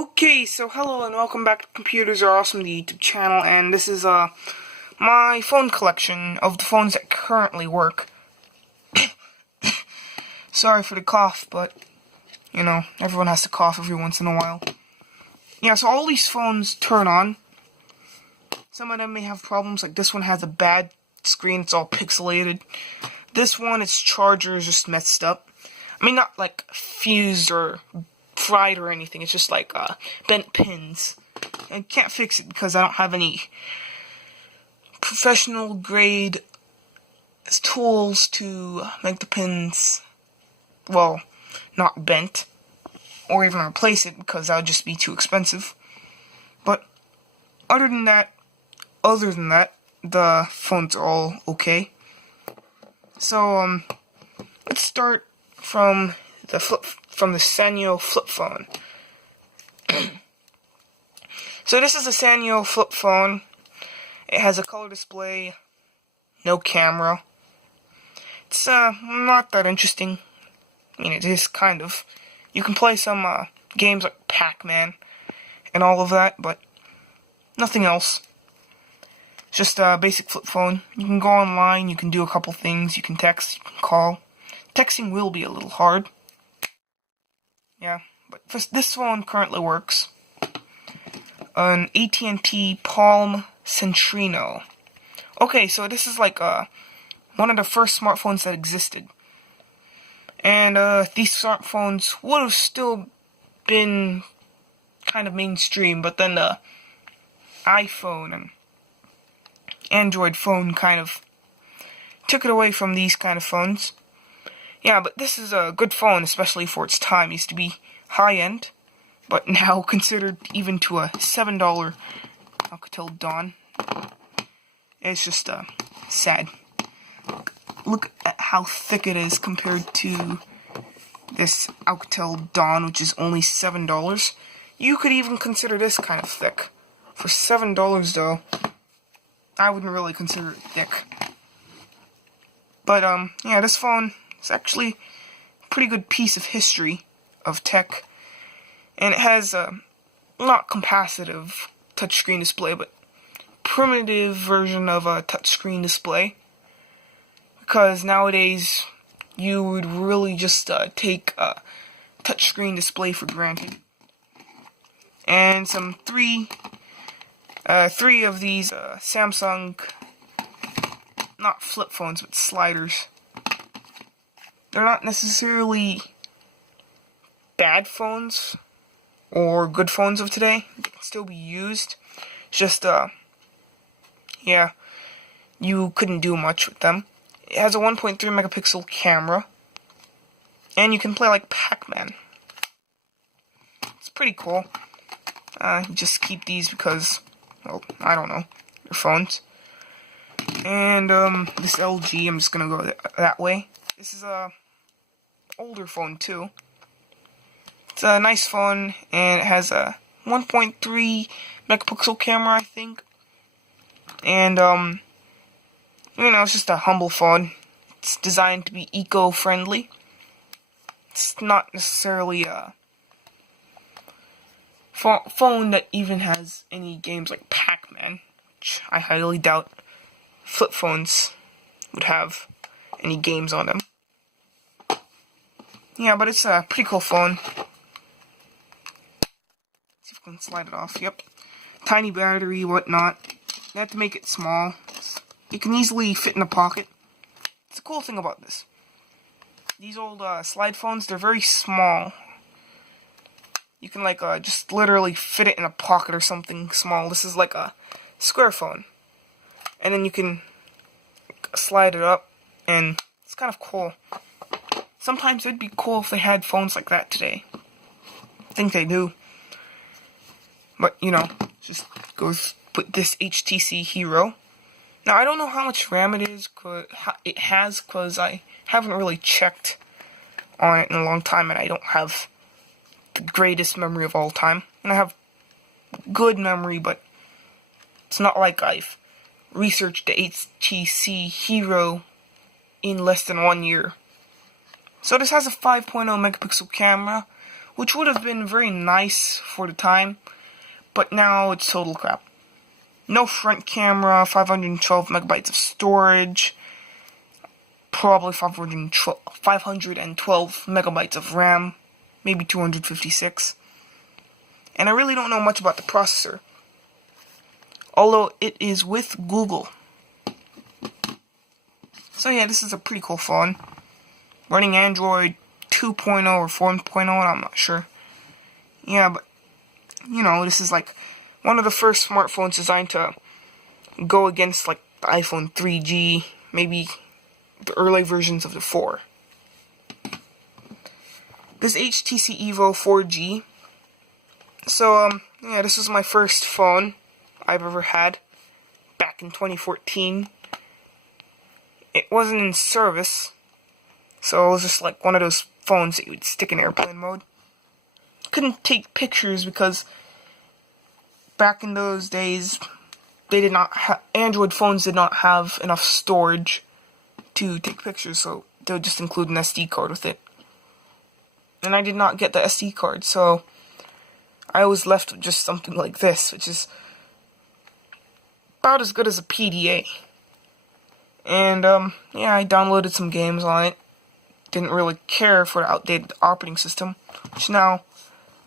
Okay, so hello and welcome back to Computers Are Awesome, the YouTube channel, and this is my phone collection of the phones that currently work. Sorry for the cough, but you know, everyone has to cough every once in a while. Yeah, so all these phones turn on. Some of them may have problems, like this one has a bad screen, it's all pixelated. This one, its charger is just messed up. I mean, not like fused or fried or anything, it's just like bent pins. I can't fix it because I don't have any professional grade tools to make the pins, well, not bent, or even replace it because that would just be too expensive. But other than that, the phones are all okay. So let's start from the Sanyo flip phone. So this is a Sanyo flip phone. It has a color display, no camera. It's not that interesting. I mean, it is kind of. You can play some games like Pac-Man and all of that, but nothing else. It's just a basic flip phone. You can go online, you can do a couple things, you can text, call. Texting will be a little hard. Yeah, but this phone currently works. An AT&T Palm Centrino. Okay, so this is like one of the first smartphones that existed. And these smartphones would have still been kind of mainstream, but then the iPhone and Android phone kind of took it away from these kind of phones. Yeah, but this is a good phone, especially for its time. It used to be high-end, but now considered even to a $7 Alcatel Dawn. It's just sad. Look at how thick it is compared to this Alcatel Dawn, which is only $7. You could even consider this kind of thick. For $7, though, I wouldn't really consider it thick. But, yeah, this phone is actually a pretty good piece of history of tech. And it has a not capacitive touchscreen display, but primitive version of a touchscreen display. Because nowadays, you would really just take a touchscreen display for granted. And some three of these Samsung, not flip phones, but sliders. They're not necessarily bad phones or good phones of today. They can still be used. It's just, yeah, you couldn't do much with them. It has a 1.3 megapixel camera, and you can play like Pac-Man. It's pretty cool. Just keep these because, well, I don't know, your phones. And this LG, I'm just gonna go that way. This is a older phone too. It's a nice phone, and it has a 1.3 megapixel camera, I think. And you know, it's just a humble phone. It's designed to be eco-friendly. It's not necessarily a phone that even has any games like Pac-Man, which I highly doubt flip phones would have any games on them. Yeah, but it's a pretty cool phone. Let's see if I can slide it off. Yep. Tiny battery, whatnot. They have to make it small. It can easily fit in a pocket. It's a cool thing about this. These old slide phones, they're very small. You can like just literally fit it in a pocket or something small. This is like a square phone. And then you can slide it up, and it's kind of cool. Sometimes it'd be cool if they had phones like that today. I think they do. But, you know, just goes put this HTC Hero. Now, I don't know how much RAM it has, because I haven't really checked on it in a long time, and I don't have the greatest memory of all time. And I have good memory, but it's not like I've researched the HTC Hero in less than 1 year. So this has a 5.0 megapixel camera which would have been very nice for the time, but now it's total crap. No front camera, 512 megabytes of storage, probably 512 megabytes of RAM, maybe 256. And I really don't know much about the processor, although it is with Google. So yeah, this is a pretty cool phone. Running Android 2.0 or 4.0, I'm not sure. Yeah, but, you know, this is like one of the first smartphones designed to go against like the iPhone 3G, maybe the early versions of the 4. This HTC Evo 4G. So, yeah, this was my first phone I've ever had back in 2014. It wasn't in service, so it was just like one of those phones that you would stick in airplane mode. Couldn't take pictures because back in those days, they did not Android phones did not have enough storage to take pictures, so they would just include an SD card with it. And I did not get the SD card, so I was left with just something like this, which is about as good as a PDA. And, yeah, I downloaded some games on it. Didn't really care for the outdated operating system, which now,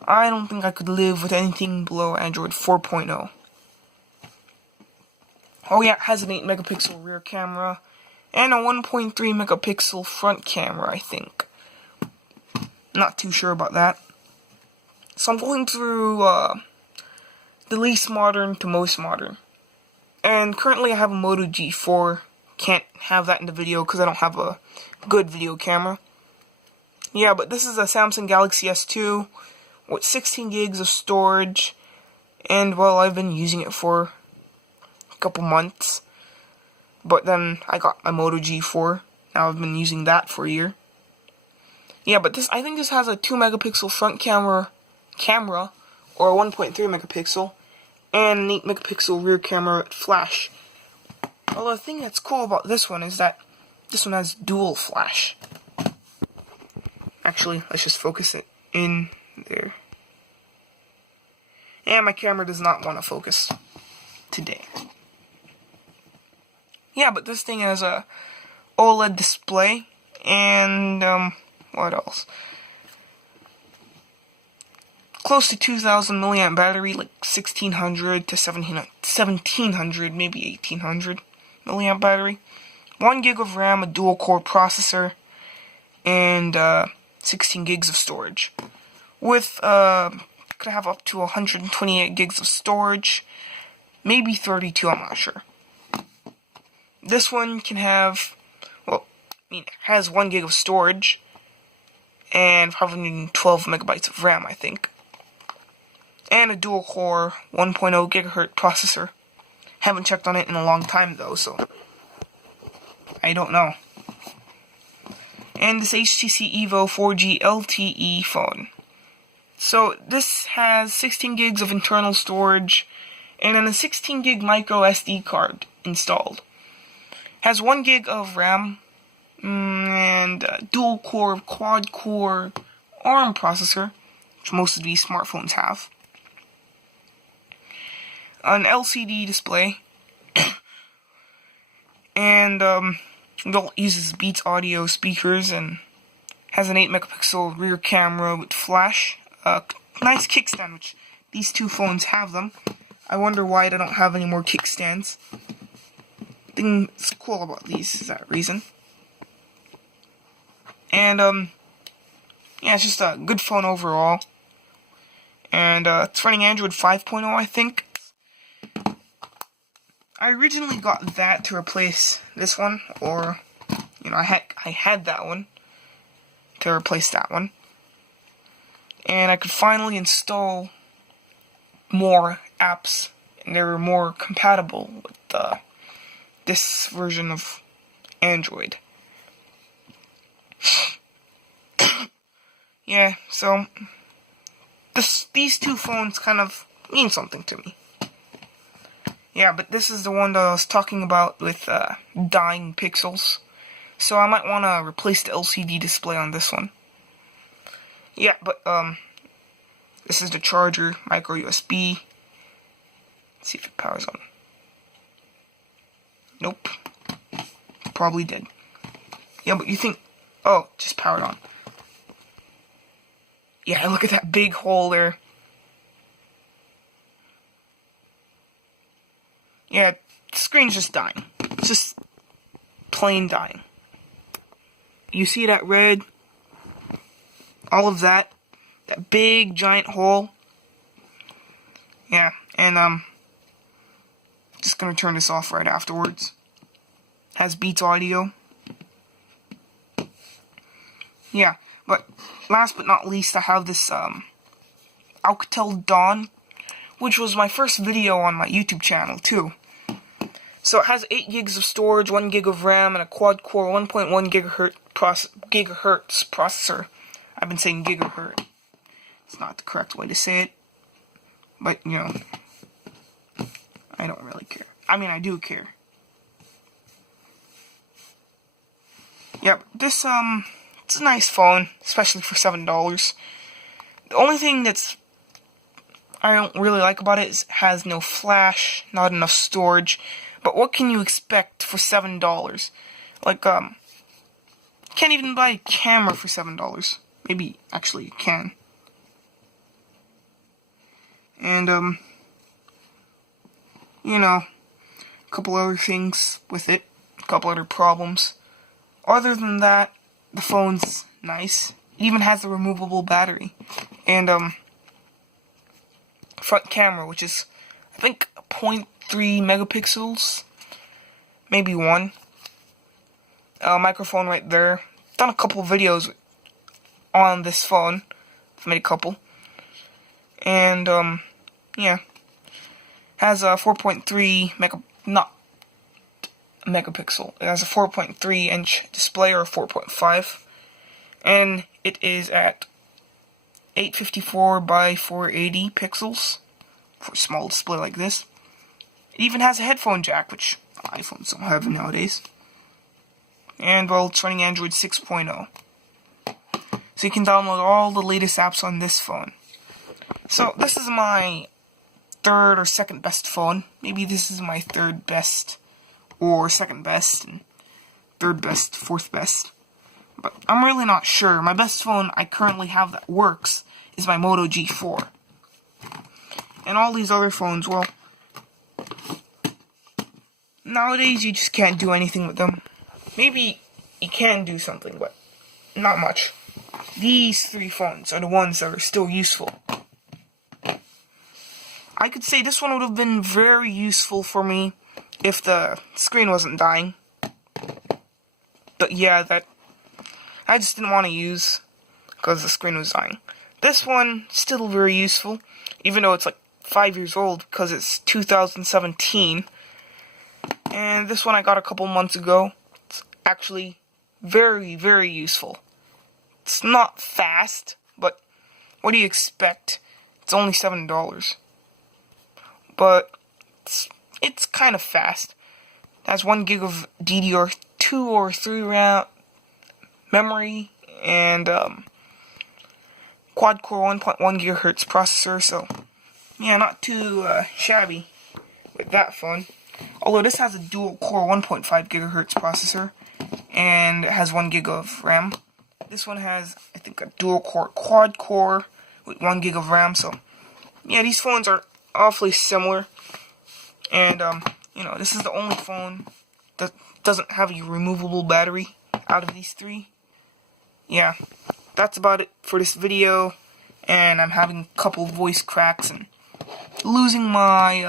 I don't think I could live with anything below Android 4.0. Oh yeah, it has an 8 megapixel rear camera, and a 1.3 megapixel front camera, I think. Not too sure about that. So I'm going through, the least modern to most modern. And currently I have a Moto G4. Can't have that in the video because I don't have a good video camera. Yeah, but this is a Samsung Galaxy S2 with 16 gigs of storage. And, well, I've been using it for a couple months. But then I got my Moto G4. Now I've been using that for a year. Yeah, but I think this has a 2 megapixel front camera, or a 1.3 megapixel, and an 8 megapixel rear camera with flash. Although the thing that's cool about this one is that this one has dual flash. Actually, let's just focus it in there. And my camera does not want to focus today. Yeah, but this thing has a OLED display, and, what else? Close to 2,000 milliamp battery, like 1,600 to 1,700, maybe 1,800 milliamp battery. 1 gig of RAM, a dual-core processor, and 16 gigs of storage. With, could have up to 128 gigs of storage, maybe 32, I'm not sure. This one can have, well, it has 1 gig of storage, and 512 megabytes of RAM, I think. And a dual-core 1.0 gigahertz processor. Haven't checked on it in a long time, though, so I don't know. And this HTC Evo 4G LTE phone. So, this has 16 gigs of internal storage, and then a 16 gig micro SD card installed. Has 1 gig of RAM, and a dual-core, quad-core ARM processor, which most of these smartphones have. An LCD display, and it uses Beats audio speakers, and has an 8 megapixel rear camera with flash. Nice kickstand, which these two phones have them. I wonder why they don't have any more kickstands. The thing that's cool about these is that reason. And, yeah, it's just a good phone overall. And, it's running Android 5.0, I think. I originally got that to replace this one, or, you know, I had that one to replace that one. And I could finally install more apps, and they were more compatible with, this version of Android. Yeah, so these two phones kind of mean something to me. Yeah, but this is the one that I was talking about with dying pixels. So I might want to replace the LCD display on this one. Yeah, but This is the charger, micro USB. Let's see if it powers on. Nope. Probably did. Yeah, but you think, oh, just powered on. Yeah, look at that big hole there. Yeah, the screen's just dying. It's just plain dying. You see that red? All of that? That big giant hole? Yeah, and just gonna turn this off right afterwards. Has Beats audio. Yeah, but last but not least, I have this Alcatel Dawn, which was my first video on my YouTube channel too. So it has 8 gigs of storage, 1 gig of RAM, and a quad-core 1.1 gigahertz processor. I've been saying gigahertz. It's not the correct way to say it, but you know, I don't really care. I mean, I do care. Yeah, but this it's a nice phone, especially for $7. The only thing I don't really like about it is it has no flash, not enough storage. But what can you expect for $7? Like, can't even buy a camera for $7. Maybe, actually, you can. And, you know, a couple other things with it. A couple other problems. Other than that, the phone's nice. It even has a removable battery. And, front camera, which is, I think, 0.3 megapixels. Maybe 1. Microphone right there. Done a couple videos on this phone. I've made a couple. And, yeah. Has a 4.3 megapixel. It has a 4.3 inch display, or 4.5. And it is at 854 by 480 pixels for a small display like this. It even has a headphone jack, which iPhones don't have nowadays. And, well, it's running Android 6.0. So you can download all the latest apps on this phone. So this is my third or second best phone. Maybe this is my third best, or second best, and third best, fourth best. But I'm really not sure. My best phone I currently have that works is my Moto G4. And all these other phones, well, nowadays you just can't do anything with them. Maybe you can do something, but not much. These 3 phones are the ones that are still useful. I could say this one would have been very useful for me if the screen wasn't dying. But yeah, that I just didn't want to use because the screen was dying. This one, still very useful, even though it's like 5 years old because it's 2017. And this one I got a couple months ago. It's actually very, very useful. It's not fast, but what do you expect? It's only $7. But it's kind of fast. It has 1 gig of DDR2 or 3 RAM memory, and quad-core 1.1 gigahertz processor, so yeah, not too shabby with that phone. Although this has a dual-core 1.5 gigahertz processor, and it has 1 gig of RAM. This one has, I think, a dual-core quad-core with 1 gig of RAM, so yeah, these phones are awfully similar. And, you know, this is the only phone that doesn't have a removable battery out of these 3. Yeah, that's about it for this video. And I'm having a couple voice cracks and losing my,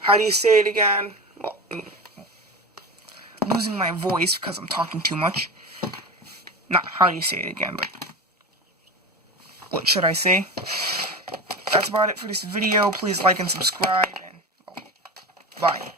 how do you say it again? Well, losing my voice because I'm talking too much. Not how do you say it again, but what should I say? That's about it for this video. Please like and subscribe, and bye.